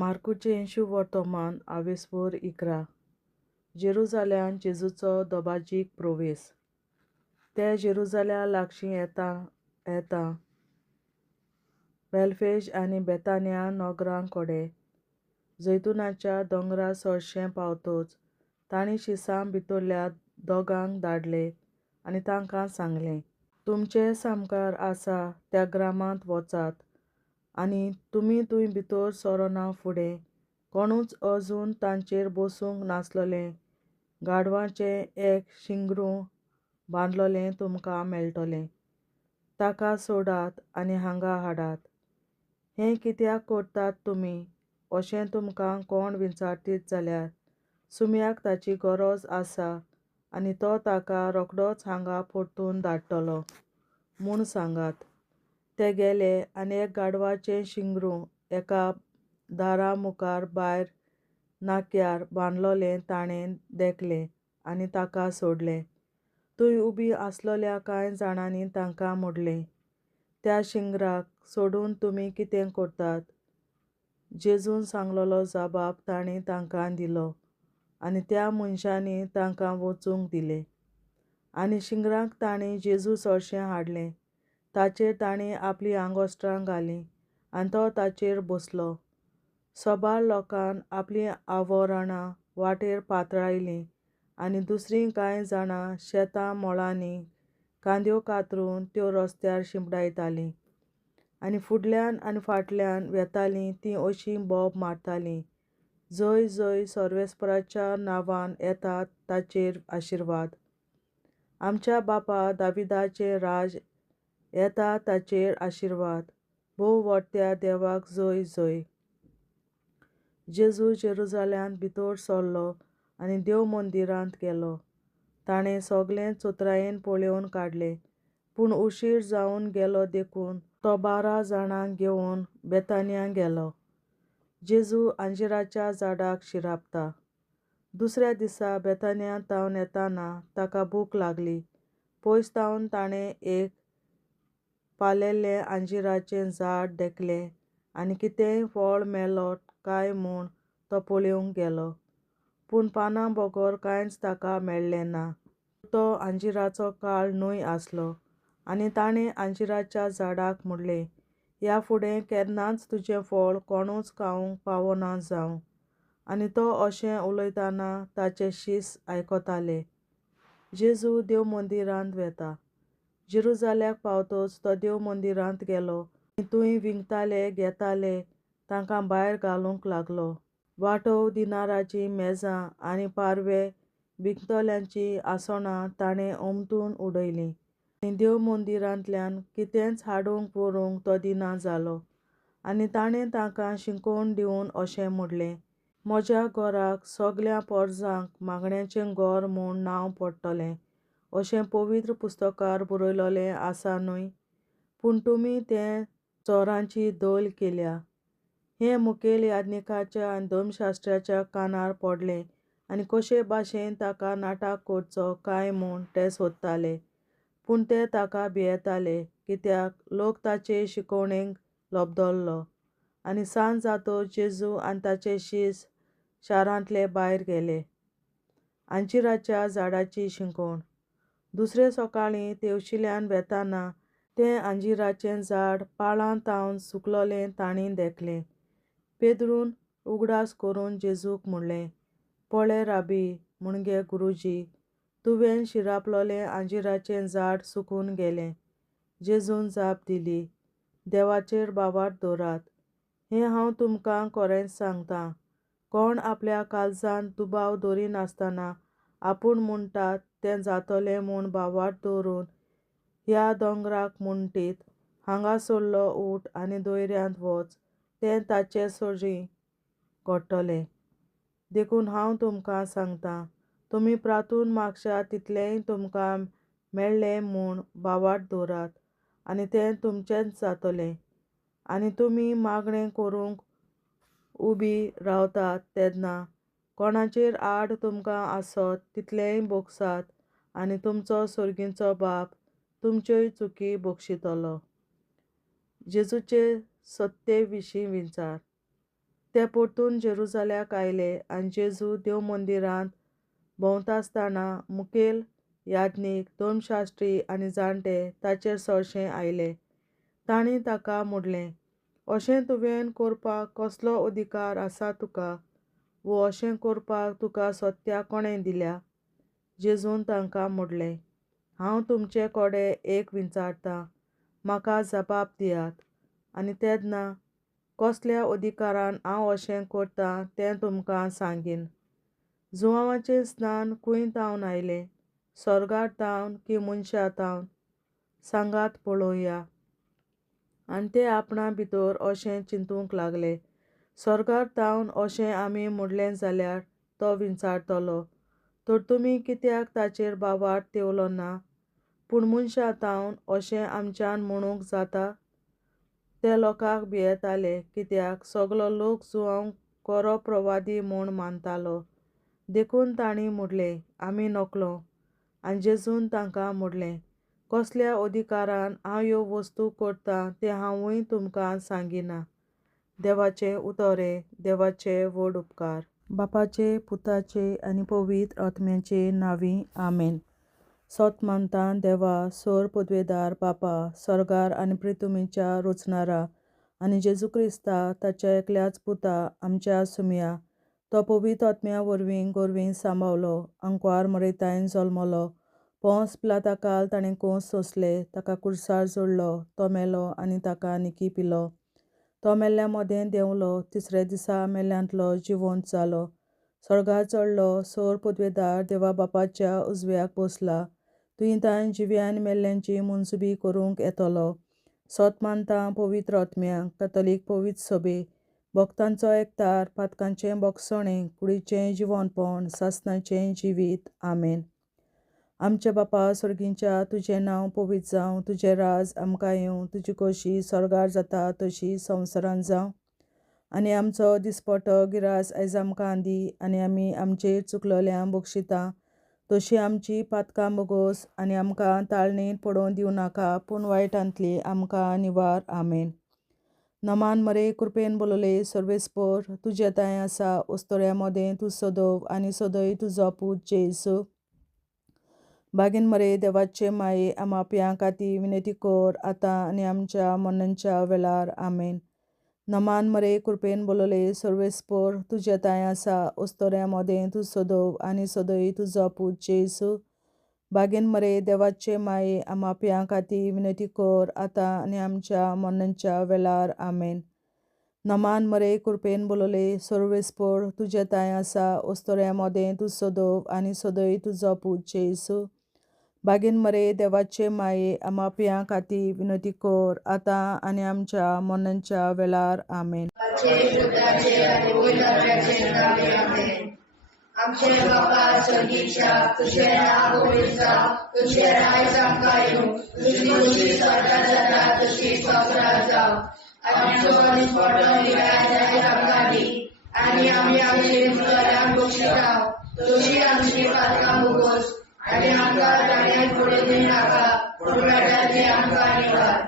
मार्कूचें 80 वर्तमान आवेसवर 11 जेरुजाल्यान जेजूचो दोबाजीक प्रवेश. ते जेरुजाल्या लागशीं येता बेलफेज आनी बेतानिया नोगरां कोडे जैतुनाच्या दोंगरा चडशें पावतोच तांणी शिसां भितरल्या दोगांक धाडले आनी तांकां सांगलें, तुमचे सामकार आसा त्या ग्रामांत वचात आनी तुमी थंय भितर सरोना फुडें कोणूच अजून तांचेर बसूंक नासलोलें गाडवाचें एक शिंगरूं बांदलोलें तुमकां मेळटलें. ताका सोडात आनी हांगा हाडात. हें कित्याक करतात तुमी अशें तुमकां कोण विचारतीत जाल्यार सुमयाक ताची गरज आसा आनी तो ताका रोखडोच हांगा परतून धाडटलो म्हूण सांगात. ते गेले आनी एक गाडवाचें शिंगरूं एका दारा मुखार भायर नाक्यार बांदलोलें ताणें देखलें आनी ताका सोडलें. थंय उबीं आसलोल्या कांय जाणांनी तांकां म्हणलें, त्या शिंगराक सोडून तुमी कितें करतात? जेजून सांगलोलो जापाप तांणी तांकां दिलो आनी त्या मनशांनी तांकां वचूंक दिलें. आनी शिंगराक तांणी जेजू चडशें हाडलें. ताचेर तांणी आपलीं आंगोश्टां घालीं आनी तो ताचेर बसलो. सोबार लोकान आपलीं आवोरणां वाटेर पातळायलीं आनी दुसरीं कांय जाणां शेतां मोळांनी कांद्यो कातरून त्यो रस्त्यार शिंपडायतालीं आनी फुडल्यान आनी फाटल्यान वेतालीं तीं अशीं बोब मारतालीं, जय जय सर्वेस्पराच्या नांवान येता ताचेर आशिर्वाद. आमच्या बापा दाविदाचें राज येता ताचेर आशिर्वाद. भोव व्हडट्या देवाक जय जय. जेजू जेरुजाल्यांत भितर सरलो आनी देव मंदिरांत गेलो. ताणें सगळें चोत्रायेन पळोवन काडलें. पूण उशीर जावन गेलो देखून तो 12 जाणांक घेवन बेतानिया गेलो. जेजू अंजिराच्या झाडाक शिरापता. दुसऱ्या दिसा बेतानियांतावन येताना ताका भूक लागली. पयसतावन ताणें एक पालेल्लें अंजिराचें झाड देखलें आनी कितेंय फळ मेळ्ळों काय म्हूण तो पळोवंक गेलो. पूण पानां बगर कांयच ताका मेळ्ळें ना. तो अंजिराचो काळ न्हय आसलो. आनी ताणें अंजिराच्या झाडाक म्हणलें, ह्या फुडें केन्नाच तुजें फळ कोणूच खावंक पावोना जावं. आनी तो अशें उलयतना ताचे शीस आयकताले. जेजू देव मंदिरांत वेता. जेरुजाल्याक पावतच तो देव मंदिरांत गेलो आनी थंय विंगताले घेताले तांकां भायर घालूंक लागलो. वांटो दिनाराचीं मेजां आनी पारवे विकतल्यांचीं आसोणां ताणें उमथून उडयलीं. आनी देव मंदिरांतल्यान कितेंच हाडूंक व्हरूंक तो दिना जालो. आनी ताणें तांकां शिकोवन दिवन अशें म्हणलें, म्हज्या घराक सगळ्या परजांक मागण्याचें घर म्हूण नांव पडटलें अशें पवित्र पुस्तकार बरयलोलें आसा न्हय. पूण तुमी तें चोरांची दल केल्या. हें मुखेल याजकाच्या आनी धर्मशास्त्राच्या कानार पडलें आनी कशे भाशेन ताका नाठाक करचो काय म्हूण ते सोदताले. पूण ते ताका भियेताले कित्याक लोक ताचे शिकवणेक लोबदल्लो. आनी सांज जातच जेजू आनी ताचे शीस शारांतले भायर गेले. अंजिराच्या झाडाची शिंकोण. दुसरे सकाळीं तेवशिल्यान वेताना तें अंजिराचें झाड पाळां तावन सुकलोलें तांणी देखलें. पेद्रून उगडास करून जेजूक म्हणलें, पळय राबी म्हणगे गुरूजी, तुवें शिरापलोलें अंजिराचें झाड सुकून गेलें. जेजून जाप दिली, देवाचेर बाबार दवरात. हें हांव तुमकां खरेंच सांगतां, कोण आपल्या काळजांत दुबाव धरिनासतना आपूण म्हणटात तें जातलें म्हूण बाबार दवरून ह्या दोंगराक म्हणटीत, हांगा सरलो उठ आनी दर्यांत वच, तें ताचे सरीं घडटलें. देखून हांव तुमकां सांगतां, तुमी प्रार्थून मागशात तितलेंय तुमकां मेळटलें म्हूण बाबार दवरात आनी तें तुमचेंच जातलें. आनी तुमी मागणें करूंक उबीं रावतात तेन्ना कोणाचेर आड तुमकां आसत तितलेंय बोगसात आनी तुमचो सुर्गीचो बाप तुमच्योय चुकी बक्षितलो. जेजूचे सत्ते विशीं विचार. ते परतून जेरुसाल्याक आयले आनी जेजू देव मंदिरांत भोंवतासतना मुखेल याजनीक, धर्मशास्त्री आनी जाणटे ताचेर चडशे आयले. तांणी ताका म्हणलें, अशें तुवें करपाक कसलो अधिकार आसा तुका, वो अशें करपाक तुका सत्या कोणें दिल्या? जेजून तांकां म्हणलें, हांव तुमचे कडेन एक विचारतां, म्हाका जबाब दियात. आनी तेन्ना कसल्या अधिकारान हांव अशें करतां तें तुमकां सांगीन. जुवांचें स्नान खंय तावन आयलें, स्वर्गांत तावन की मनशां तावन? सांगात पळोवया. आनी ते आपणा भितर अशें चिंतूंक लागले. स्वर्गांत तावन अशें आमी म्हणलें जाल्यार तो विचारतलो, तर तुमी कित्याक ताचेर बाबार तेवलो ना? पूण मनशां तावन अशें आमच्यान म्हणूंक जाता? ते लोकांक भियेताले, कित्याक सगलो लोक जुवांक खरो प्रवादी म्हूण मानतालो. देखून तांणी म्हणलें, आमी नकलो. आनी जेजून तांकां म्हणलें, कसल्या अधिकारान हांव ह्यो वस्तू करतां तें हांवूय तुमकां सांगिना. देवाचें उतोरें. देवाचे व्हड उपकार. बापाचे, पुताचे आनी पवित्र आत्म्याचे नांवी. आमेन. सोत मानता देवा, सोर पदवेदार बापा, स्वर्गार आनी पृथ्वीच्या रचणारा, आनी जेजू क्रिस्ता ताच्या एकल्याच पुता आमच्या सुमया, तो पवित्र आत्म्या वरवीं गोरवीं सांबावलो, अंकवार मरयतायन जल्मलो, पोंस पिलाताकाल ताणें कोंस सोंसले, ताका कुर्सार जोडलो, तो मेलो आनी ताका निकी पिलो. तो मेल्ल्या मोदें देंवलो, तिसऱ्या दिसा मेल्ल्यांतलो जिवंत जालो, स्वर्गार चडलो, सोर पदवेदार देवा बापाच्या उजव्याक बसला, तुयें जिव्या आनी मेल्ल्यांची मनसुबी करूंक येतलो. सोत मानता पवित्र आत्म्यांक, कॅथॉलिक पवित्र सभे, भक्तांचो एकतार, पातकांचें बोगसणें, कुडीचें जिवंतपण, सासणाचें जिवीत. आमेन. आमचे बापा स्वर्गीच्या, तुजें नांव पवित्र जावं, तुजें राज आमकां येवं, तुजी खोशी स्वर्गार जाता तशी संवसारांत जावं. आनी आमचो दिसपटो गिरास आयज आमकां दी, आनी आमी आमचेर चुकलोल्यांक बक्षिता तशी आमची पातकां बोगोस, आनी आमकां ताळणेंत पडोवन दिवं नाका, पूण वायटांतली आमकां निवार. आमेन. नमान मरे कृपेन बोलोले सर्वेस्पोर, तुजे ताय आसा, उस्तोऱ्या मोदें तूं सोदोव, आनी सोदय तुजो पूत जेसू. बागीन मरे देवाचे माये, आमाप्यां खातीर विनंती कर, आतां आनी आमच्या मरणाच्या वेळार. आमेन. नमान मरे कृपेन बोलोले सर्वेस्पोर, तुजे ताय आसा, उस्तोऱ्या मोदें तूं सोदोव, आनी सोदय तुजो पूत जेसू. बागीन मरे देवाचे माये, आमाप्यां खातीर विनंती कर, आतां आनी आमच्या मरणाच्या वेळार. आमेन. नमान मरे कृपेन बोलोले सर्वेस्पोर, तुजे ताय आसा, उस्तोऱ्या मोदें तूं सोदोव, आनी सोदय तुजो पूत जेसू. बागीन मरे देवाचे माये, आमाप्यां खातीर विनंती कर, आतां आनी आमच्या मरणाच्या वेळार. आमेन. आमचे बापा स्वर्गीच्या, तुझें नांव पवित्र जावं, तुझें राज आमकां येवं, तुजी खोशी स्वर्गांत जाता तशी संवसारांत जावं. आमचो दिसपटो गिरास आयज आमकां दी, आनी आमी आमचेर चुकलोल्यांक बक्षिता तशी आमची पातकां बोगोस, आनी आमकां ताळणेंत पडोवन दिवं नाका, पूण वायटांतली आमकां निवार.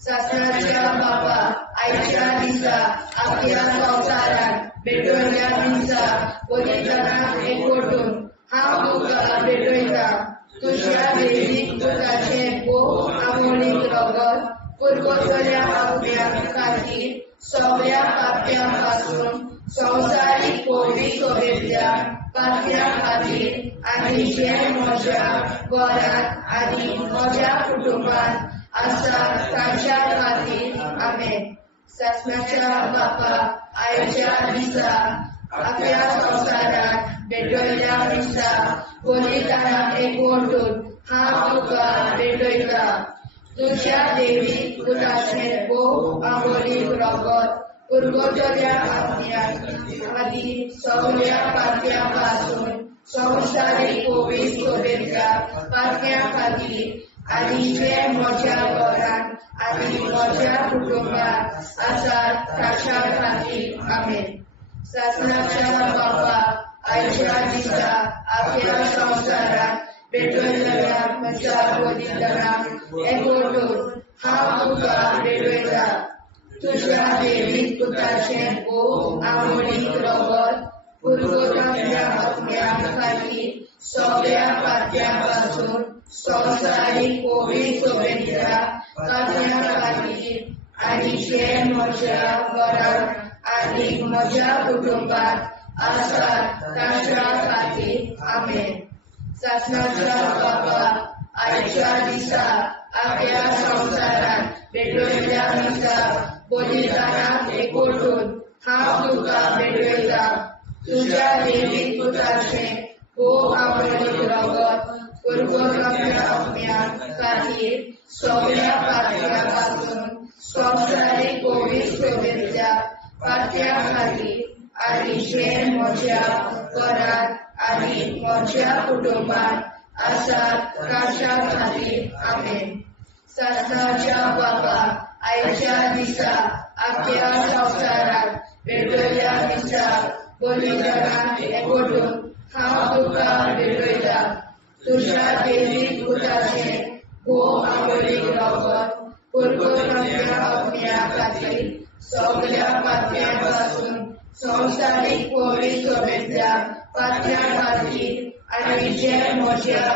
सासणाच्या बापा, आयच्या दिसा आख्या संवसारांत भेटवयल्या दिसा पवित्रनाक एकवटून हांव तुका भेटयता. तुज्या देवीक पुताचें भोव आमोणीक रगत पुरगोसल्या आत्म्या खातीर सगळ्या पाप्यां पासून संवसारीक पवित्र सभेंतल्या पाप्यां खातीर, आनी जे म्हज्या घरांत आनी म्हज्या कुटुंबांत आसा तांच्या खातीर. आमेन. सासणाच्या बापा, आयच्या दिसा आख्या संवसारांत भेटवयल्या दिसा बलिदानाक एकवटून हांव तुका भेटयता. तुज्या देवीक पुताचें भोव आमोणीक रगत पुरगोसल्या आत्म्या खातीर सगळ्या पाप्यां पासून संवसारीक पवित्र सभेंतल्या पाप्यां खातीर, आनी जे म्हज्या घरांत आनी म्हज्या कुटुंबांत आसात तांच्या खातीर. आमेन. सासणाच्या बापा, आयच्या दिसा आख्या संवसारांत भेटवयल्या म्हज्या बलिदानाक एकवटून हांव तुका भेटयता. तुझ्या देवीक पुताचें भोग आवडीक रगत पुरगोटांतल्या आत्म्यां खातीर सगळ्या पात्यां पासून संवसारीक पवित्र सोबेच्या पात्यां खातीर आनी जे म्हज्या घरांत आनी म्हज्या कुटुंबांत आसात तांच्या खातीर आमेन. सासणाच्या बाबा आयच्या दिसा आख्या संवसारांत पेटयल्ल्या दिसा बलिदानाक एकवटून हांव तुका पेटयता. तुझ्या देवीक पुताचें भोग आवडीक रगत पुरगोटांतल्या आत्म्यां खातीर सगळ्या पात्यां पासून संवसारीक पवित्र सोबेच्या पात्यां खातीर आनी जे म्हज्या घरांत आनी म्हज्या कुटुंबांत आसात तांच्या खातीर आमेन. सासणाच्या बाबा आयच्या दिसा आख्या संवसारांत पेटयल्ल्या दिसा बलिदानाक एकवटून हांव तुका पेटयता. तुझ्या देवीक पुताचें भोग आवडीक रगत पुरगोटांतल्या आत्म्यां खातीर सगळ्या पात्यां पासून संवसारीक पवित्र सोबेच्या पात्यां खातीर आनी जे म्हज्या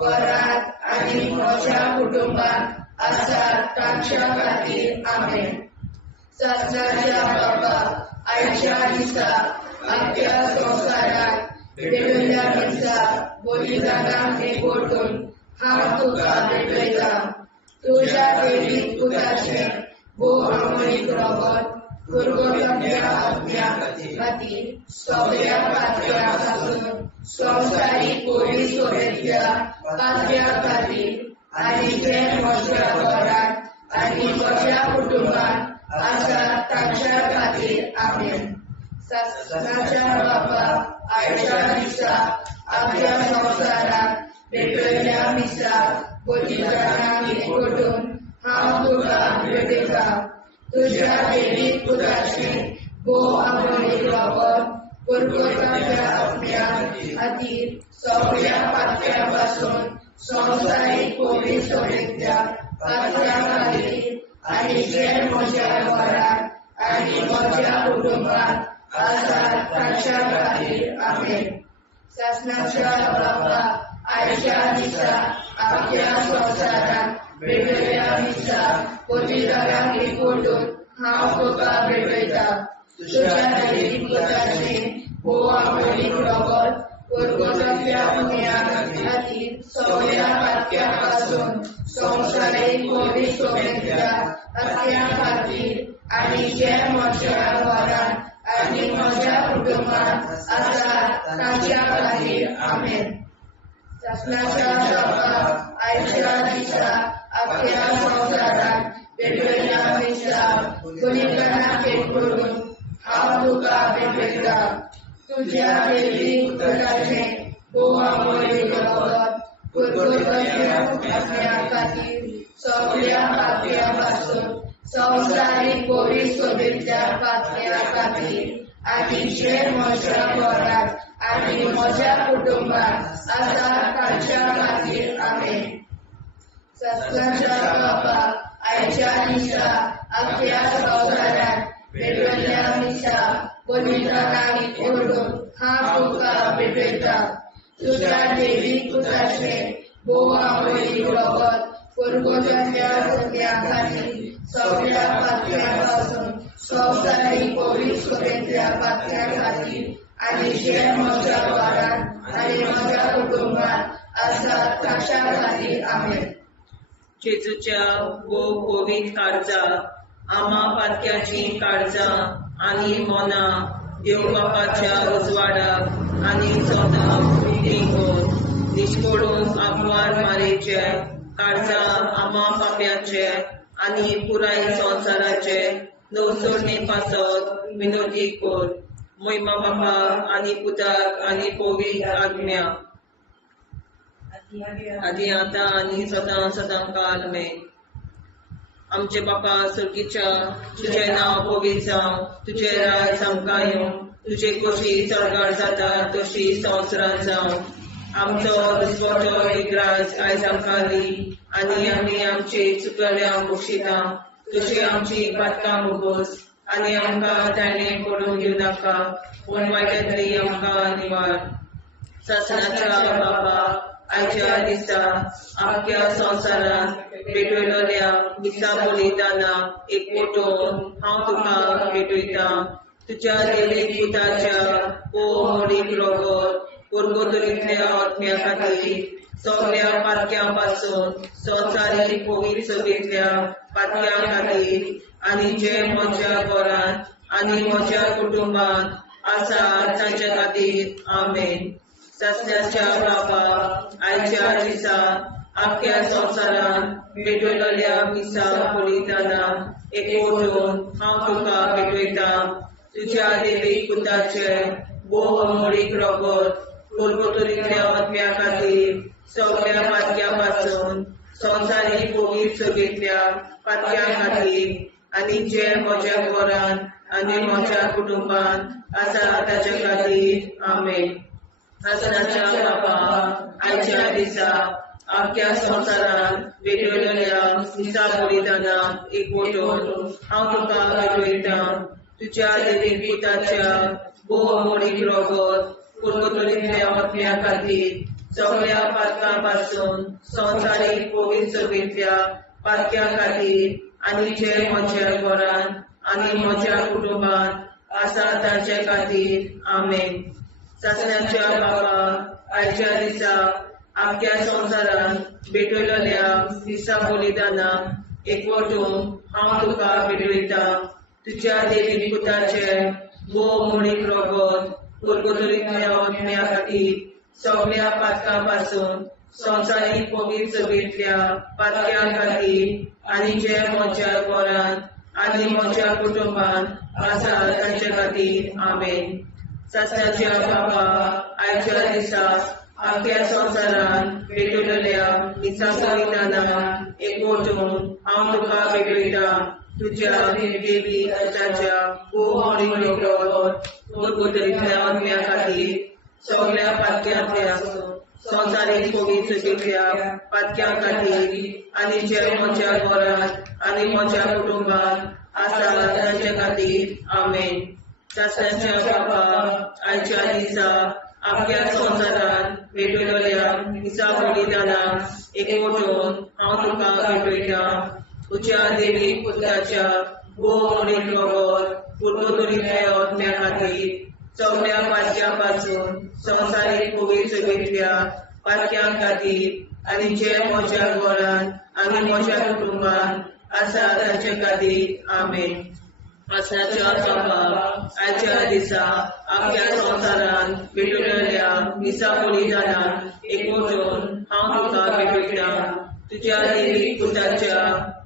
घरांत आनी म्हज्या कुटुंबांत आसात तांच्या खातीर आमेन. सासणाच्या बाबा आयच्या दिसा आख्या संवसारांत पेटयल्ल्या दिसा बलिदानाक एकवटून हांव तुका पेटयता. तुझ्या देवीक पुताचें भोग आवडीक रगत पुरगोटांतल्या आत्म्यां खातीर सगळ्या पात्यां पासून संवसारीक पवित्र सोबेच्या पात्यां खातीर आनी जे म्हज्या घरांत आनी म्हज्या कुटुंबांत आसात तांच्या खातीर आमेन. सासणाच्या बाबा आयच्या दिसा आख्या संवसारांत पेटयल्ल्या दिसा बलिदानाक एकवटून हांव तुका पेटयता. तुझ्या देवीक पुताचें भोग आवडीक रगत पुरगोटांतल्या आत्म्यां खातीर सगळ्या पात्यां पासून संवसारीक पवित्र सोबेच्या पात्यां खातीर आनी जे म्हज्या घरांत आनी म्हज्या कुटुंबांत आसात तांच्या खातीर आमेन. सासणाच्या बाबा आयच्या दिसा आख्या संवसारांत पेटयल्ल्या दिसा बलिदानाक एकवटून हांव तुका पेटयता. तुझ्या देवीक पुताचें भोग आवडीक रगत पुरगोटांतल्या आत्म्यां खातीर सगळ्या पात्यां पासून संवसारीक पवित्र सोबेच्या पात्यां खातीर आनी जे म्हज्या घरांत आनी म्हज्या कुटुंबांत आसात तांच्या खातीर आमेन. सासणाच्या बाबा आयच्या दिसा आख्या संवसारांत पेटयल्ल्या दिसा बलिदानाक एकवटून हांव तुका पेटयता. तुझ्या देवीक पुताचें भोग आवडीक रगत पुरगोटांतल्या आत्म्यां खातीर सगळ्या पात्यां पासून संवसारीक पवित्र सोबेच्या पात्यां खातीर आनी जे म्हज्या घरांत आनी म्हज्या कुटुंबांत आसात तांच्या खातीर आमेन. सासणाच्या बाबा आयच्या दिसा आख्या संवसारांत पेटयल्ल्या दिसा बलिदानाक एकवटून हांव तुका पेटयता. तुझ्या देवीक पुताचें भोग आवडीक रगत पुरगोटांतल्या आत्म्यां खातीर सगळ्या पात्यां पासून संवसारीक पवित्र सोबेच्या पात्यां खातीर आनी जे म्हज्या घरांत आनी म्हज्या कुटुंबांत आसात तांच्या खातीर आमेन. जेजूच्या भोग पवित्र काळजा आम्हा पातक्याची काळजां आनी मोना देव बापाच्या उजवाडाक आनी सोदाक निश्पडून आग्वार मारेचे काळजा आम्हा पाप्याचे आनी पुराय संवसाराचे नवसोडणे पासत विनोदी कोर. महिमा बापा आनी पुताक आनी पवित्र आत्म्या आदी आतां आनी सदां सदां काल आमेन. आमचे बापा सर्गीच्या तुझे नांव पवित्र जावं, तुझे राज आमकां येवं, तुझे कशी सरकार जाता तशी संवसारांत जावं. आमचो दिसवटो एक राज आयज आमकां दी आनी आमी आमचे चुकल्यांक बक्षिता तुझी आमची पातकां मुगोस आनी आमकां ताणें पडून दिवं नाका पूण वायटांतली आमकां निवार. सासणाच्या बाबा आयच्या दिसा आख्या संवसारांत भेटयलोल्या दिसा बलिदाना एकवटून हांव तुका भेटयता. तुज्या देवीक पुताच्या मोडीक रगत पुर्गोतरींतल्या आत्म्या खातीर सगळ्या पातक्यां पासून संवसारीक पवित्र सभेंतल्या पातक्यां खातीर आनी जे म्हज्या घरांत आनी म्हज्या कुटुंबांत आसा तांच्या खातीर आमेन. सासण्याच्या बाबा आयच्या दिसा आख्या संवसारांत भेटयलोल्या दिसा बलिदाना एकवटून हांव तुका भेटयता. तुज्या देवीक पुताचे मोडीक रगत पुर्गोतरींतल्या आत्म्या खातीर सगळ्या पातक्यां पासून संवसारीक पवित्र सभेंतल्या पातक्यां खातीर आनी जे म्हज्या घरांत आनी म्हज्या कुटुंबांत आसा ताच्या खातीर आमेन. सासणाच्या बाबा आयच्या दिसा आख्या संवसारांत भेटयलोल्या दिसा बलिदाना एकवटून हांव तुका भेटयता. तुज्या देवीक पुताच्या मोडीक रगत पुर्गोतरींतल्या आत्म्या खातीर सगळ्या पातकां पासून संवसारीक पवित्र सभेंतल्या पातक्यां खातीर आनी जे म्हज्या घरांत आनी म्हज्या कुटुंबांत आसा तांचे खातीर आमेन. सासण्याच्या बाबा आयच्या दिसा आख्या संवसारांत भेटयलोल्या दिसा बलिदाना एकवटून हांव तुका भेटयता. तुज्या देवीक पुताचे मोडीक रगत पुर्गोतरींतल्या आत्म्या खातीर सगळ्या पातकां पासून संवसारीक पवित्र सभेंतल्या पातक्यां खातीर आनी जे म्हज्या घरांत आनी म्हज्या कुटुंबांत आसा तांचे खातीर आमेन. सासण्याच्या बाबा आयच्या दिसा आख्या संवसारांत भेटयलोल्या दिसा बलिदाना एकवटून हांव तुका भेटयता. तुज्या देवीक पुताच्या मोडीक रगत पुर्गोतरींतल्या आत्म्या खातीर सगळ्या पातक्यांतल्या संवसारीक पवित्र सभेंतल्या पातक्यां खातीर आनी जे म्हज्या घरांत आनी म्हज्या कुटुंबांत आसा तांचे खातीर आमेन. सासण्याच्या बाबा आयच्या दिसा आख्या संवसारांत भेटयलोल्या दिसा बलिदाना एकवटून हांव तुका भेटयता. तुज्या देवीक पुताच्या मोडीक रगत पुर्गोतरींतल्या आत्म्या खातीर सगळ्या पातक्यां पासून संवसारीक पवित्र सभेंतल्या पातक्यां खातीर आनी जे म्हज्या घरांत आनी म्हज्या कुटुंबांत आसा तांचे खातीर आमेन. सासण्याच्या बाबा आयच्या दिसा आख्या संवसारांत भेटयलोल्या दिसा बलिदाना एकवटून हांव तुका भेटयता. तुज्या देवीक पुताच्या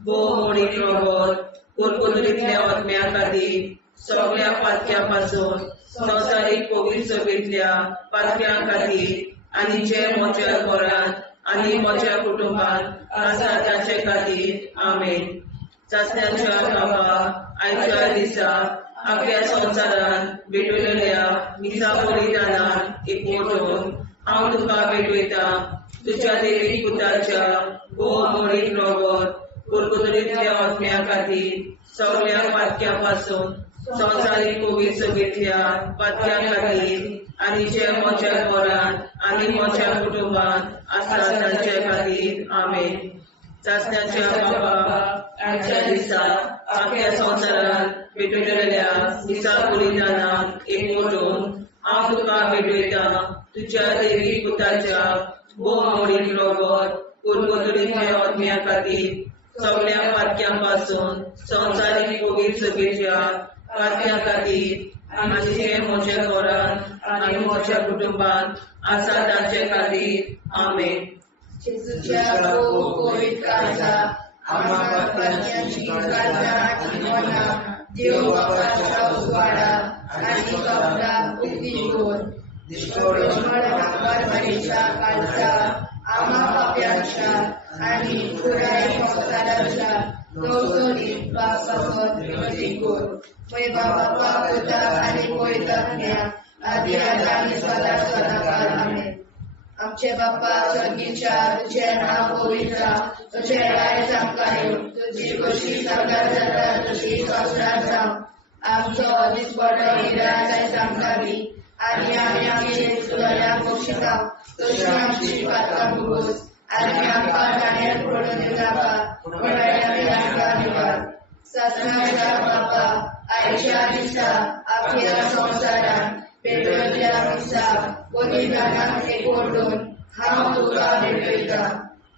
मोडीक रगत पुर्गोतरींतल्या आत्म्या खातीर सगळ्या पातक्यां पासून संवसारीक पवित्र सभेंतल्या पातक्यां खातीर आनी जे म्हज्या घरांत आनी म्हज्या कुटुंबांत आसा तांचे खातीर आमेन. सासण्याच्या बाबा आयच्या दिसा आख्या संवसारांत भेटयलोल्या दिसा बलिदाना एकवटून हांव तुका भेटयता. तुज्या देवीक पुताच्या मोडीक रगत पुर्गोतरींतल्या आत्म्या खातीर सगळ्या पातक्यां पासून संवसारीक पवित्र सभेंतल्या पातक्यां खातीर आनी जे म्हज्या घरांत आनी म्हज्या कुटुंबांत आसा तांचे खातीर आमेन. सासण्याच्या बाबा आयच्या दिसा आख्या संवसारांत भेटयलोल्या दिसा बलिदाना एकवटून हांव तुका भेटयता. तुज्या देवीक पुताच्या मोडीक रगत पुर्गोतरींतल्या आत्म्या खातीर सगळ्या पातक्यां पासून संवसारीक पवित्र सभेंतल्या पातक्यां खातीर आनी जे म्हज्या घरांत आनी म्हज्या कुटुंबांत आसा तांचे खातीर आमेन. जेजूच्या पवित्र काळजा आम्हा पातक्यांची काळजा आनी मना देव बापाच्या उजवाडा आनी कपडा उक्ती कर. परमेच्या काळजा आम्हा पाप्यांच्या आनी पुराय संवसाराच्या गवसणीत पापासत विनती कर. बाबा पुता आनी पवित्र आत्म्या आदी आनी सदा सदाकाळ आमेन. आमचे बाप्पा स्वर्गीच्या तुझे नाव पवित्र तुझे राय जावं तुझी कशी सगळ्यात जाता तशी संसारात जावं आमचो दिसपडो निराय आमकां दी आनी आमी आमचे चुकल्याक बक्षिता तशी आमची पातळां भोगूस आनी आमकां गाण्यार पडून दिवनाका पण आमी आमकां निवाड ससनाच्या बाप्पा आयच्या दिसा आपल्या संवसारान पेटयल्ल्या दिसा बलिदानाक एकवटून हांव तुका भेटयता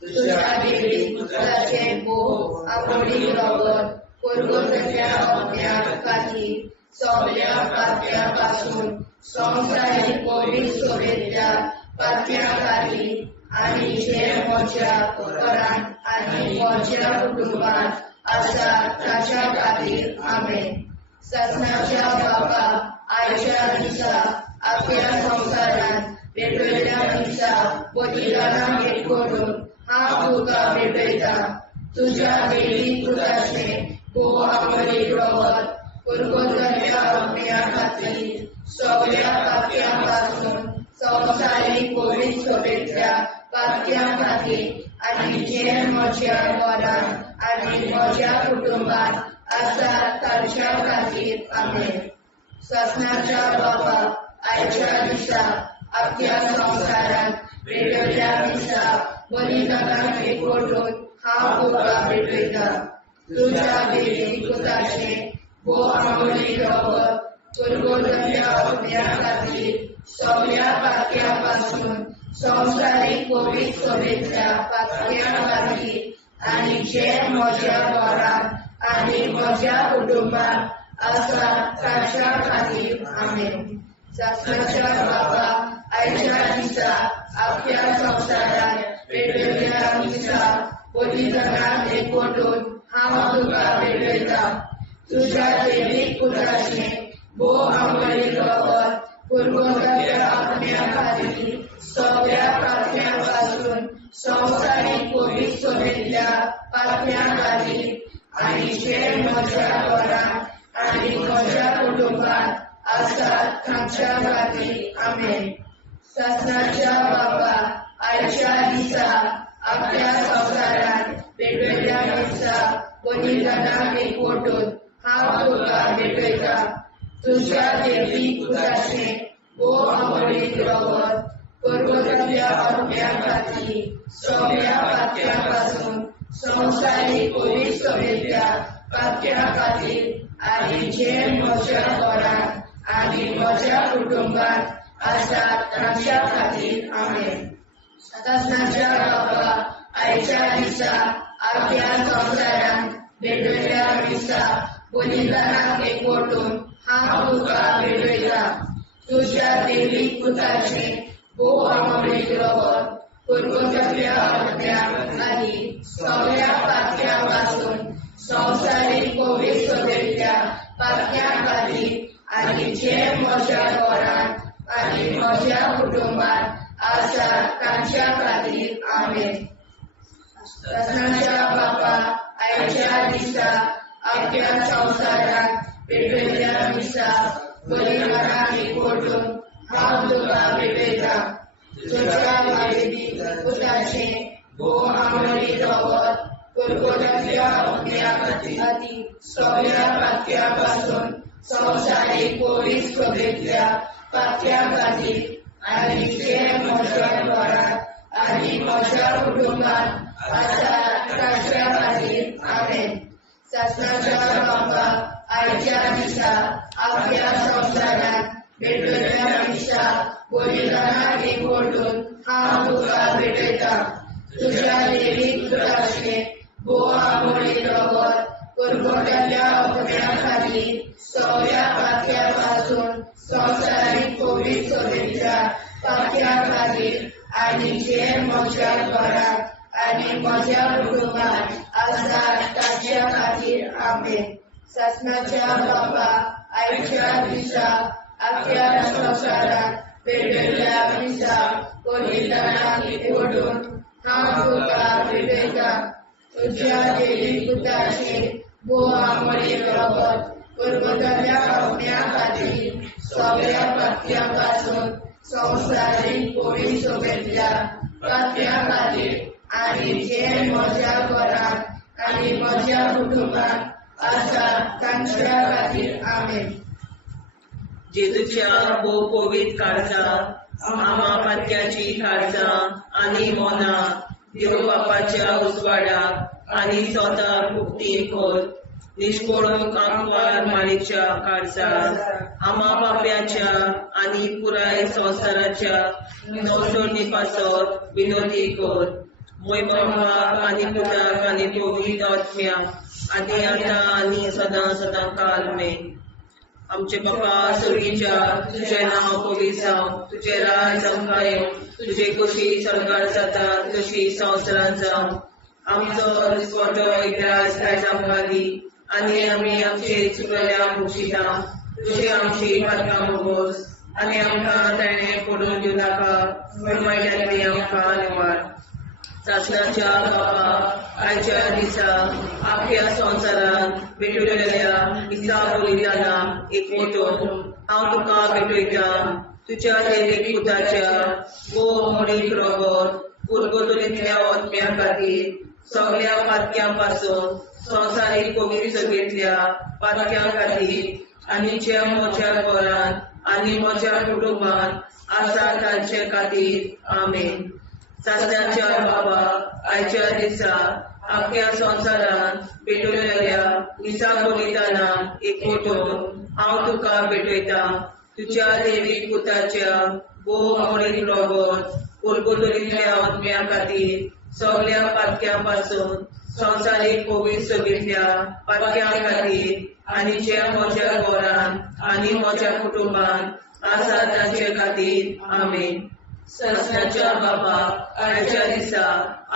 तुज्या देवी पुत्राचे भोव आवडीक रगत कुरगुरल्या अपन्याक खातीर सगळ्या पापया पासून संवसारीक पवित्र सोबेतल्या पापया खातीर आनी जे म्हज्या घरांत आनी म्हज्या कुटुंबांत आसा ताच्या खातीर आमेन ससनाच्या बाबा आयच्या दिसा आपल्या संवसारान पेटयल्ल्या दिसा बलिदानाक एकवटून हांव तुका भेटयता तुज्या देवी पुत्राचे भोव आवडीक रगत कुरगुरल्या अपन्या खातीर सगळ्या पापया पासून संवसारीक पवित्र सोबेतल्या पापया खातीर आनी जे म्हज्या घरांत आनी म्हज्या कुटुंबांत आसा ताच्या खातीर आमेन ससनाच्या बाबा आयच्या दिसा आपल्या संवसारान पेटयल्ल्या दिसा बलिदानाक एकवटून हांव तुका भेटयता तुज्या देवी पुत्राचे भोव आवडीक रगत कुरगुरल्या अपन्या खातीर सगळ्या पापया पासून संवसारीक पवित्र सोबेतल्या पापया खातीर आनी जे म्हज्या घरांत आनी म्हज्या कुटुंबांत आसा ताच्या खातीर आमेन ससनाच्या बाबा आयच्या दिसा आपल्या संवसारान पेटयल्ल्या दिसा बलिदानाक एकवटून हांव तुका भेटयता तुज्या देवी पुत्राचे भोव आवडीक रगत कुरगुरल्या अपन्या खातीर सगळ्या पापया पासून संवसारीक पवित्र सोबेतल्या पापया खातीर आनी जे म्हज्या घरांत आनी म्हज्या कुटुंबांत आसा ताच्या खातीर आमेन ससनाच्या बाबा आयच्या दिसा आपल्या संवसारान पेटयल्ल्या दिसा बलिदानाक एकवटून हांव तुका भेटयता तुज्या देवी पुत्राचे भोव आवडीक रगत कुरगुरल्या अपन्या खातीर सगळ्या पापया पासून संवसारीक पवित्र सोबेतल्या पापया खातीर आनी जे म्हज्या घरांत आनी म्हज्या कुटुंबांत आसा ताच्या खातीर आमेन ससनाच्या बाबा आयच्या दिसा आपल्या संवसारान पेटयल्ल्या दिसा बलिदानाक एकवटून हांव तुका भेटयता तुज्या देवी पुत्राचे भोव आवडीक रगत कुरगुरल्या अपन्या खातीर सगळ्या पापया पासून संवसारीक पवित्र सोबेतल्या पापया खातीर आनी जे म्हज्या घरांत आनी म्हज्या कुटुंबांत आसा ताच्या खातीर आमेन ससनाच्या बाबा आयच्या दिसा आपल्या संवसारान पेटयल्ल्या दिसा बलिदानाक एकवटून हांव तुका भेटयता तुज्या देवी पुत्राचे भोव आवडीक रगत कुरगुरल्या अपन्या खातीर सगळ्या पापया पासून संवसारीक पवित्र सोबेतल्या पापया खातीर आनी जे म्हज्या घरांत आनी म्हज्या कुटुंबांत आसा ताच्या खातीर आमेन ससनाच्या बाबा आयच्या दिसा आपल्या संवसारान पेटयल्ल्या दिसा बलिदानाक एकवटून हांव तुका भेटयता तुज्या देवी पुत्राचे भोव आवडीक रगत कुरगुरल्या अपन्या खातीर सगळ्या पापया पासून संवसारीक पवित्र सोबेतल्या पापया खातीर आनी जे म्हज्या घरांत आनी म्हज्या कुटुंबांत आसा ताच्या खातीर आमेन ससनाच्या बाबा आयच्या दिसा आपल्या संवसारान पेटयल्ल्या दिसा बलिदानाक एकवटून हांव तुका भेटयता तुज्या देवी पुत्राचे भोव आवडीक रगत कुरगुरल्या अपन्या खातीर सगळ्या पापया पासून संवसारीक पोळी सभेंतल्या पातव्या खातीर आनी जे म्हज्या घरांत आनी म्हज्या कुटुंबांत आसा तांच्या खातीर आमेन. जेजूच्या भोव पवित्र काळजांत आमा पातक्याची काळजां आनी मोना देव बापाच्या उजवाडाक आनी स्वता भुक्ती खोल निष्पळून आंकवार माळेच्या काळजांत आमा बाप्याच्या आनी पुराय संवसाराच्या नवसोडणी पासत विनोदी कोर मोय बापाक आनी पुताक आनी पवित्र आत्म्याक आदी आतां आनी सदां सदां काल मे. आमचे बापा सुर्गीच्या तुझें नांव पवित्र जावं, तुजें राज आमकां येवं, तुजे कशी सरकार जाता तशी संवसारांत जावं. आमचो दिसपटो एकदांच आयज आमकां दी आनी आमी आमचे चुकल्यांक बक्षिता. तुजी आमची पातकां मोगोस आनी आमकां ताणें पडून दिवं नाका, पण वायटांतली आमकां निवार. सासणाच्या बापा आयच्या दिसा आख्या संवसारांत भेटलेल्या दिसा बलिदानाक एकवटून हांव तुका भेटयता. तुज्या देवीक पुताच्या भोव मोडीक रगत उरगतुरींतल्या आत्म्या खातीर सगळ्या पातक्यां पासून संवसारीक पवित्र सभेंतल्या पातक्यां खातीर आनी जे म्हज्या घरांत आनी म्हज्या कुटुंबांत आसा तांचे खातीर आमेन. सासणाच्या बाबा आयच्या दिसा आख्या संवसारांत भेटलेल्या दिसा बलिदानाक एकवटून हांव तुका भेटयता. तुज्या देवीक पुताच्या भोव मोडीक रगत उरगतुरींतल्या आत्म्या खातीर सगळ्या पातक्यां पासून संवसारीक पवित्र सभेंतल्या पातक्यां खातीर आनी जे म्हज्या घरांत आनी म्हज्या कुटुंबांत आसा तांचे खातीर आमेन. सासणाच्या बाबा आयच्या दिसा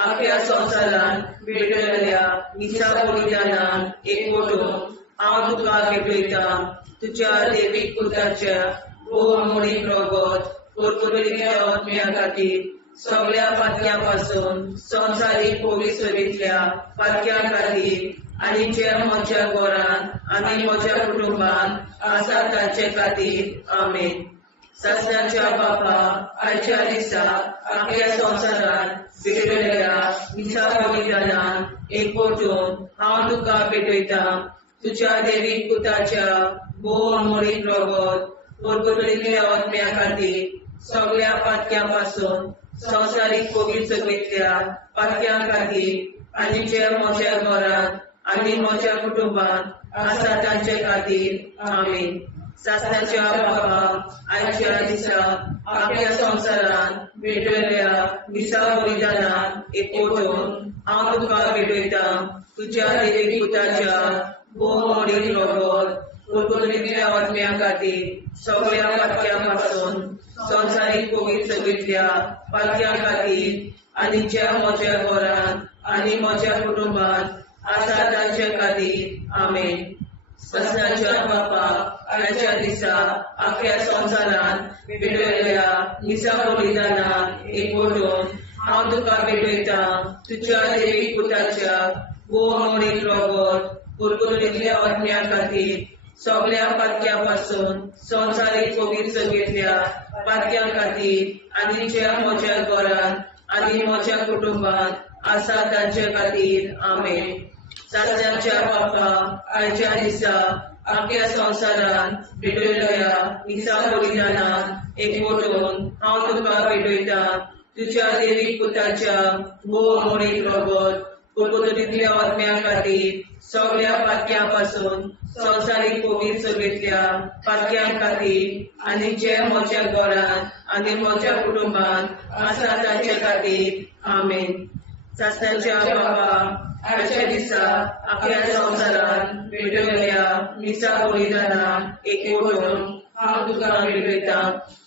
आख्या संवसारांत भेटलेल्या दिसा बलिदानाक एकवटून हांव तुका भेटयता. तुज्या देवीक पुताच्या भोव मोडीक रगत उरगतुरींतल्या आत्म्या खातीर सगळ्या पातक्यां पासून संवसारीक पवित्र सभेंतल्या पातक्यां खातीर आनी जे म्हज्या घरांत आनी म्हज्या कुटुंबांत आसा तांचे खातीर आमेन. सासणाच्या बापा आयच्या दिसा आख्या संवसारांत भेटलेल्या दिसा बलिदानाक एकवटून हांव तुका भेटयता. तुज्या देवीक पुताच्या भोव मोडीक रगत उरगतुरींतल्या आत्म्या खातीर सगळ्या पातक्यां पासून संवसारीक पवित्र सभेंतल्या पातक्यां खातीर आनी जे म्हज्या घरांत आनी म्हज्या कुटुंबांत आसा तांचे खातीर आमेन. सासणाच्या बाबा आयच्या दिसा आख्या संवसारांत भेटलेल्या दिसा बलिदानाक एकवटून हांव तुका भेटयता. तुज्या देवीक पुताच्या भोव मोडीक रगत उरगतुरींतल्या आत्म्या खातीर सगळ्या पातक्यां पासून संवसारीक पवित्र सभेंतल्या पातक्यां खातीर आनी जे म्हज्या घरांत आनी म्हज्या कुटुंबांत आसा तांचे खातीर आमेन. सासणाच्या बापा आयच्या दिसा आख्या संवसारांत भेटलेल्या दिसा बलिदानाक एकवटून हांव तुका भेटयता. तुज्या देवीक पुताच्या भोव मोडीक रगत उरगतुरींतल्या आत्म्या खातीर सगळ्या पातक्यां पासून संवसारीक पवित्र सभेंतल्या पातक्यां खातीर आनी जे म्हज्या घरांत आनी म्हज्या कुटुंबांत आसा तांचे खातीर आमेन. सासणाच्या बापा आयच्या दिसा आख्या संवसारांत भेटलेल्या दिसा बलिदानाक एकवटून हांव तुका भेटयता. तुज्या देवीक पुताच्या भोव मोडीक रगत उरगतुरींतल्या आत्म्या खातीर सगळ्या पातक्यां पासून संवसारीक पवित्र सभेंतल्या पातक्यां खातीर आनी जे म्हज्या घरांत आनी म्हज्या कुटुंबांत आसा तांचे खातीर आमेन. सासणाच्या बाबा आयच्या दिसा आख्या संवसारांत भेटलेल्या दिसा बलिदानाक एकवटून हांव तुका भेटयता.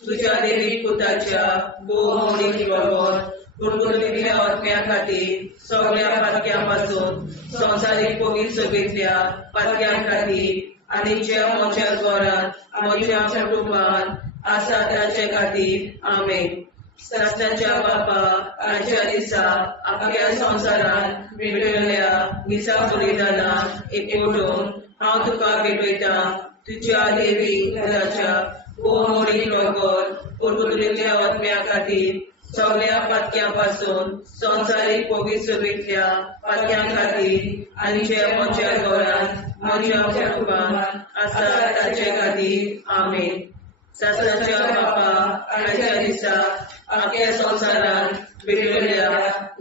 तुज्या देवीक पुताच्या भोव मोडीक रगत उरगतुरींतल्या आत्म्या खातीर सगळ्या पातक्यां पासून संवसारीक पवित्र सभेंतल्या पातक्यां खातीर आनी जे म्हज्या घरांत म्हज्या कुटुंबांत आसा तांचे खातीर आमेन. सासणाच्या बापा आयच्या दिसा आख्या संवसारांत भेटलेल्या दिसा बलिदानाक एकवटून हांव तुका भेटयता. तुज्या देवीक पुताच्या भोव मोडीक रगत पुर्तुलेल्या आत्म्या खातीर सगळ्या पातक्यां संवसारीक पवित्रतेंतल्या पातक्यां खातीर आनी जे म्हज्या घरांत म्हज्या कुटुंबांत आसा ताचे खातीर आमेन. शास्त्राच्या बापा आयच्या दिसा आख्या संवसारांत भेटलेल्या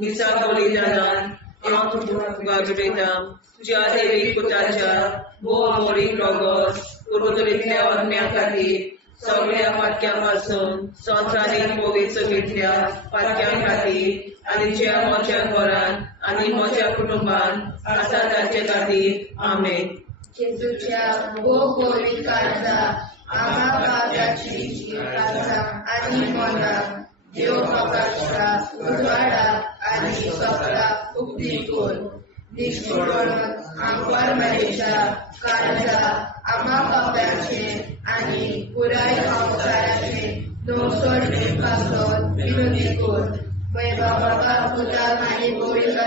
निसा बलिदानान हांव तुका भेटयता. तुज्या देवीक पुताच्या मोरीक रगत पुर्तुलेंतल्या आत्म्या खातीर सगळ्या पातक्यां संवसारीक पवित्रतेंतल्या पातक्यां खातीर आनी जे म्हज्या घरांत आनी म्हज्या कुटुंबांत आसा ताचे खातीर आमेन. जेजूच्या पवित्र काळजा आम्हा पापाची काळजा आनी मनाक देव बापाच्या उजवाडा आनी सगळा उक्ती कोर निष्ठुरण आमकां मेळच्या काळजा आम्हा पापाचे आनी पुराय संवसाराचे नवसोडणे पासून विनोदी कोर. बाबा पुताक आनी पवित्र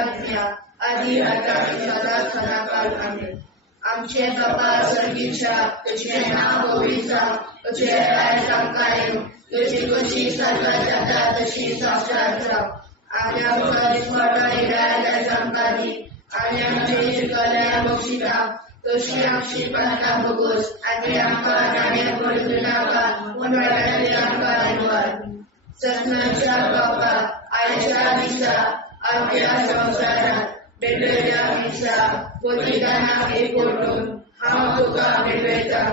आदी आतां सदांच सदांकाळ आमेन. आमचे बाबा सर्गीच्या तुझे नाव पवित्र तुझे राय संकाय तुझी कशी सर्वात जाता तशी संस्कार जाव. आनी आमच्या दिसपट्टा इरायल्या संकादी आनी आमचे शिकल्या बक्षिता तशी आमची प्रार्थना बघूस आनी आमकां नाणे पडूं नाका पूण वाड्यातली आमकां निवड. सत्नाच्या बाबा आयच्या दिसा आमच्या संवसारांत भेटलेल्या दिसा बलिदानाक एकवटून हांव तुका भेटयता.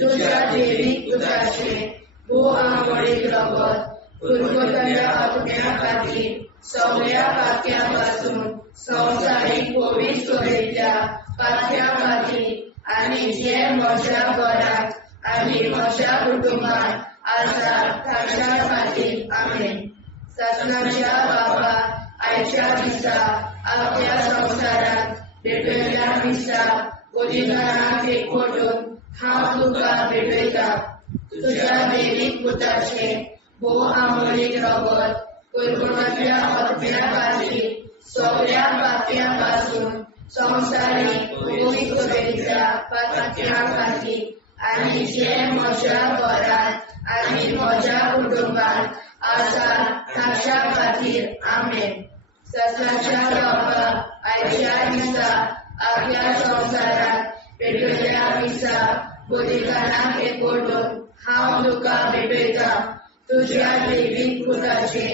तुज्या देवीक पुताचे आंबोळीक रगत पुर्तुलेंतल्या आत्म्या खातीर सगळ्या पातक्यां पासून संवसारीक पवित्रतेंतल्या पातक्यां खातीर आनी जे म्हज्या घरांत आनी म्हज्या कुटुंबांत आसा ताच्या खातीर आमेन. सत्नाच्या बाबा आयच्या दिसा आख्या संवसारांत भेटलेल्या दिसा बलिदानाक एकवटून हांव तुका भेटयता. तुज्या देवीक पुताचे आंबोळीक रगत पुर्तुलेंतल्या आत्म्या खातीर सगळ्या पातक्यां पासून संवसारीक पवित्रतेंतल्या पातक्यां खातीर आनी जे म्हज्या घरांत आनी म्हज्या कुटुंबांत आसा ताच्या खातीर आमेन. सत्नाच्या बाबा आयच्या दिसा आख्या संवसारांत भेटलेल्या दिसा बलिदानाक एकवटून हांव तुका भेटयता. तुज्या देवीक पुताचे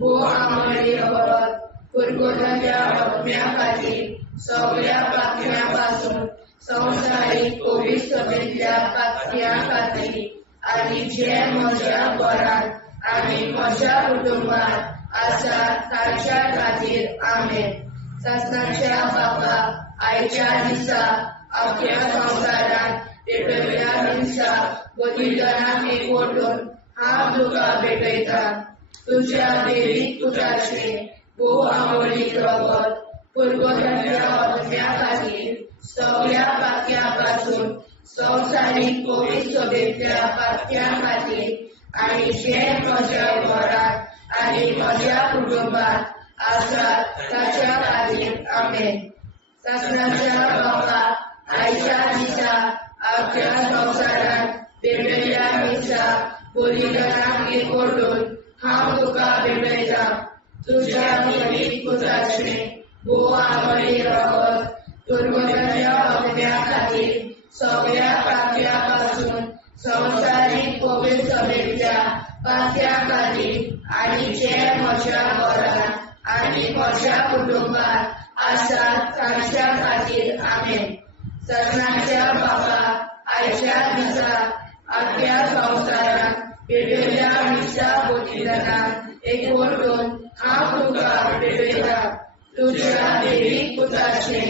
आंबोळीक रगत पुर्तुलेंतल्या आत्म्या खातीर सगळ्या पातक्यां पासून संवसारीक पवित्रतेंतल्या पातक्यां खातीर आनी जे म्हज्या घरांत आनी म्हज्या कुटुंबांत आसा ताच्या खातीर आमेन. सत्नाच्या बाबा आयच्या दिसा आख्या संवसारांत भेटलेल्या दिसा बलिदानाक एकवटून हांव तुका भेटयता. तुज्या देवीक पुताचे आंबोळीक रगत पुर्तुलेंतल्या आत्म्या खातीर सगळ्या पातक्यां पासून संवसारीक पवित्रतेंतल्या पातक्यां खातीर आनी जे म्हज्या घरांत आनी म्हज्या कुटुंबांत आसा ताच्या खातीर आमेन. सत्नाच्या बाबा आयच्या दिसा आख्या संवसारांत भेटलेल्या दिसा बलिदानाक एकवटून हांव तुका भेटयता. तुज्या देवीक पुताचे आंबोळीक रगत पुर्तुलेंतल्या आत्म्या खातीर सगळ्या पातक्यां पासून संवसारीक पवित्रतेंतल्या पातक्यां खातीर आनी जे म्हज्या घरांत आनी म्हज्या कुटुंबांत आसा ताच्या खातीर आमेन. सत्नाच्या बाबा आयच्या दिसा आख्या संवसारांत भेटलेल्या दिसा बलिदानाक एकवटून हांव तुका भेटयता. तुज्या देवीक पुताचे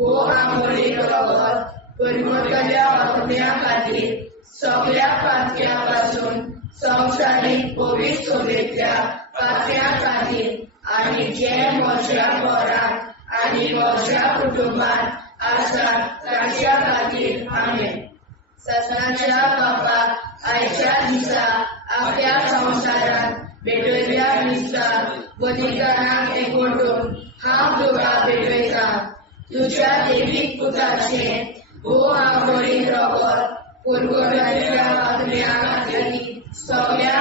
आंबोळीक रगत पुर्तुलेंतल्या आत्म्या खातीर सगळ्या पातक्यां पासून संवसारीक पवित्रतेंतल्या पातक्यां खातीर आनी जे म्हज्या घरांत आनी म्हज्या कुटुंबांत आसा ताच्या खातीर आमेन. सत्नाच्या बाबा आयच्या दिसा आख्या संवसारांत भेटलेल्या दिसा बलिदानाक एकवटून हांव तुका भेटयता. तुज्या देवीक पुताचे आंबोळीक रगत पुर्तुलेंतल्या आत्म्या खातीर सगळ्या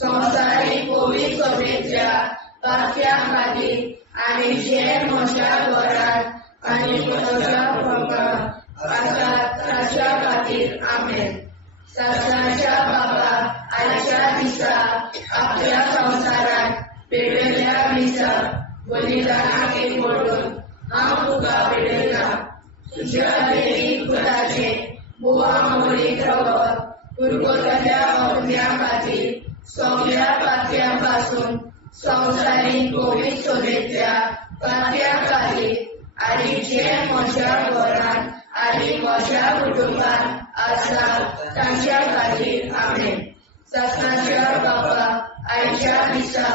संवसारीक पवित्र सभेच्या पातक्या खातीर आनी जे म्हज्या घरांत आनी म्हज्या कुटुंबांत आसात ताच्या खातीर आमेन. सासणाच्या बाबा आयच्या दिसा आपल्या संवसारांत पेटयल्ल्या मिसा बलिदानाक एकवटून हांव तुका पेटयतां. तुज्या देवीक पुताचे बोवा मोडीत रगत पुरगोतल्या अग्न्या खातीर सगळ्या पातक्यां पासून संवसारीक पवित्र सभेच्या पातक्या खातीर आनी जे म्हज्या घरांत आनी म्हज्या कुटुंबांत आसा तांच्या खातीर आमेन. सासणाच्या बाबा आयच्या दिसा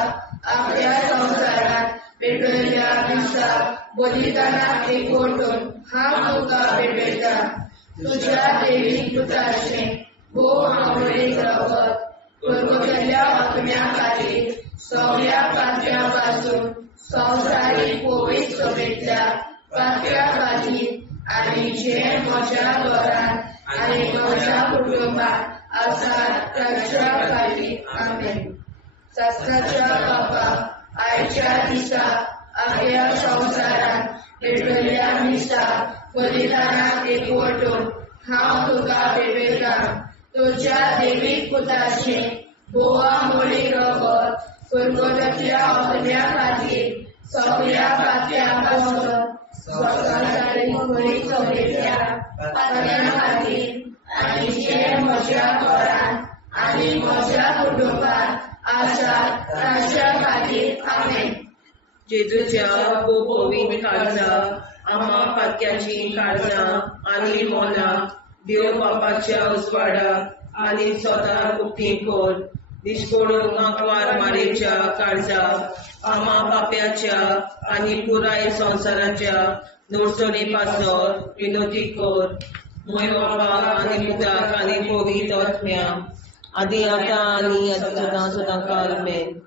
आपल्या संवसारांत पेटयल्ल्या दिसा बलिदानाक एकवटून हांव तुका पेटयतां. तुज्या देवीक पुताचे भोव आवडीक रगत पुरगोतल्या अग्न्या खातीर सगळ्या पातक्यां पासून संवसारीक पवित्र सभेच्या पातक्या खातीर आनी जे म्हज्या घरांत आनी म्हज्या कुटुंबांत आसा तांच्या खातीर आमेन. सासणाच्या बाबा आयच्या दिसा आपल्या संवसारांत पेटयल्ल्या मिसा बलिदानाक एकवटून हांव तुका पेटयतां. तुज्या देवीक पुताचे बोवा मोडीक रगत पुरगोतल्या अग्न्या खातीर सगळ्या पातक्यां पासून संवसारीक पवित्र सभेच्या पातक्या खातीर आनी जे म्हज्या घरांत आनी म्हज्या कुटुंबांत आसा तांच्या खातीर आमेन. जेजूच्या पवित्र काळजा आम्हा पातक्याची काळजां आनी मोलां देव बापाच्या उजवाडाक आनी सदां उक्ती कोर. निष्पळून आंकवार मारेच्या काळजा आम्हा पाप्याच्या आनी पुराय संवसाराच्या नोडसणी पासत विनोदी कोर. मोय बापाक आनी पुताक आनी पवित्र आत्म्या आदी आतां आनी सदां सदां काल आमेन.